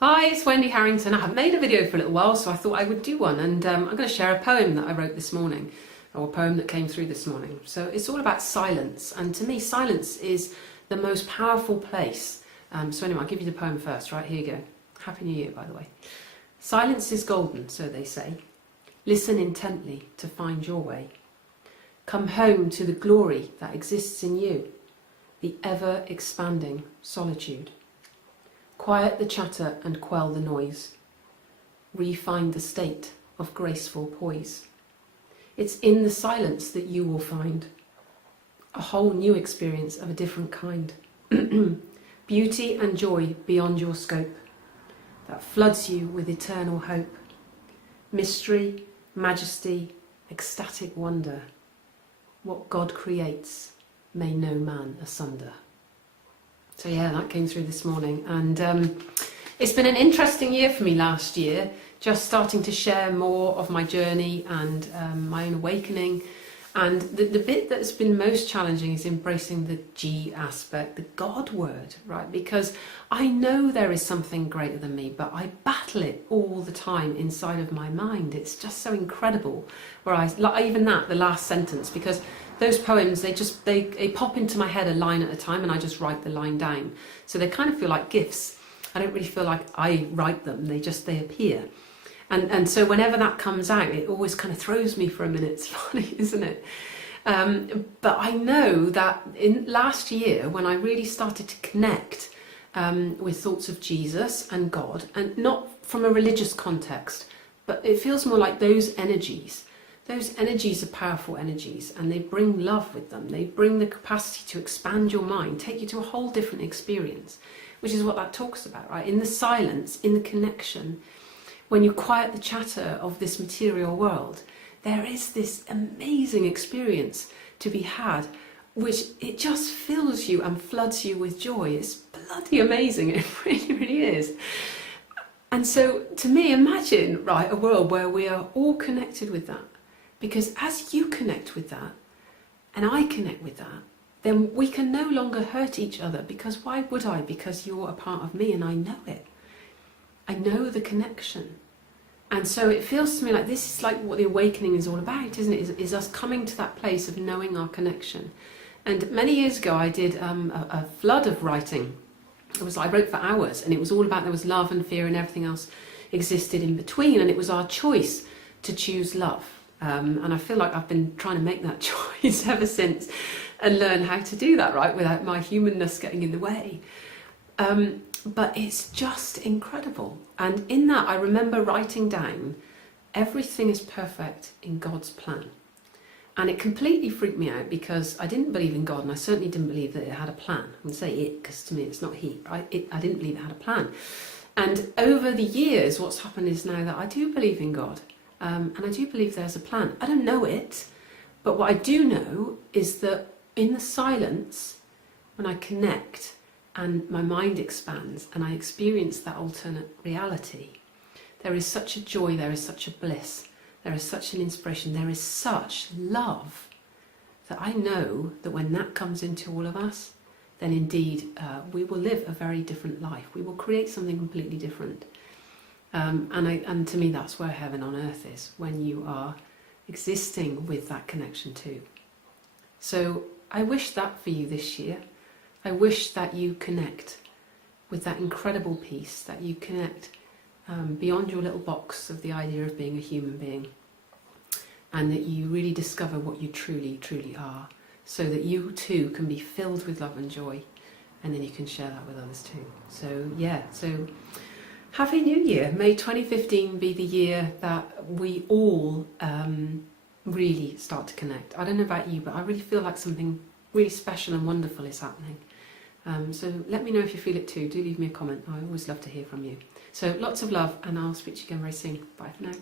Hi, it's Wendy Harrington. I haven't made a video for a little while, so I thought I would do one, and I'm going to share a poem that I wrote this morning, or a poem that came through this morning. So it's all about silence, and to me silence is the most powerful place. So anyway, I'll give you the poem first. Right, here you go. Happy New Year, by the way. Silence is golden, so they say. Listen intently to find your way. Come home to the glory that exists in you, the ever-expanding solitude. Quiet the chatter and quell the noise. Re-find the state of graceful poise. It's in the silence that you will find a whole new experience of a different kind. Beauty and joy beyond your scope that floods you with eternal hope. Mystery, majesty, ecstatic wonder. What God creates may no man asunder. So yeah, that came through this morning, and it's been an interesting year for me last year, just starting to share more of my journey and my own awakening. And the bit that's been most challenging is embracing the G aspect, the God word, right? Because I know there is something greater than me, but I battle it all the time inside of my mind. It's just so incredible. Even that, the last sentence, because those poems, they pop into my head a line at a time, and I just write the line down. So they kind of feel like gifts. I don't really feel like I write them, they appear. And so whenever that comes out, it always kind of throws me for a minute. It's funny, isn't it? But I know that in last year, when I really started to connect with thoughts of Jesus and God, and not from a religious context, but it feels more like those energies. Those energies are powerful energies, and they bring love with them. They bring the capacity to expand your mind, take you to a whole different experience, which is what that talks about, right? In the silence, in the connection, when you quiet the chatter of this material world, there is this amazing experience to be had, which it just fills you and floods you with joy. It's bloody amazing, it really, really is. And so to me, imagine, right, a world where we are all connected with that. Because as you connect with that, and I connect with that, then we can no longer hurt each other. Because why would I? Because you're a part of me and I know it. I know the connection. And so it feels to me like this is like what the awakening is all about, isn't it? Is us coming to that place of knowing our connection. And many years ago I did a flood of writing. I wrote for hours, and it was all about, there was love and fear and everything else existed in between, and it was our choice to choose love. And I feel like I've been trying to make that choice ever since, and learn how to do that, right, without my humanness getting in the way. But it's just incredible. And in that, I remember writing down, everything is perfect in God's plan. And it completely freaked me out, because I didn't believe in God, and I certainly didn't believe that it had a plan. I would say it, because to me it's not he, right? I didn't believe it had a plan. And over the years, what's happened is now that I do believe in God. And I do believe there's a plan. I don't know it, but what I do know is that in the silence, when I connect and my mind expands and I experience that alternate reality, there is such a joy, there is such a bliss, there is such an inspiration, there is such love, that I know that when that comes into all of us, then indeed we will live a very different life. We will create something completely different. And to me, that's where heaven on earth is, when you are existing with that connection too. So I wish that for you this year. I wish that you connect with that incredible peace, that you connect beyond your little box of the idea of being a human being, and that you really discover what you truly, truly are, so that you too can be filled with love and joy, and then you can share that with others too. So yeah, so Happy New Year. May 2015 be the year that we all really start to connect. I don't know about you, but I really feel like something really special and wonderful is happening. So let me know if you feel it too. Do leave me a comment. I always love to hear from you. So lots of love, and I'll speak to you again very soon. Bye for now.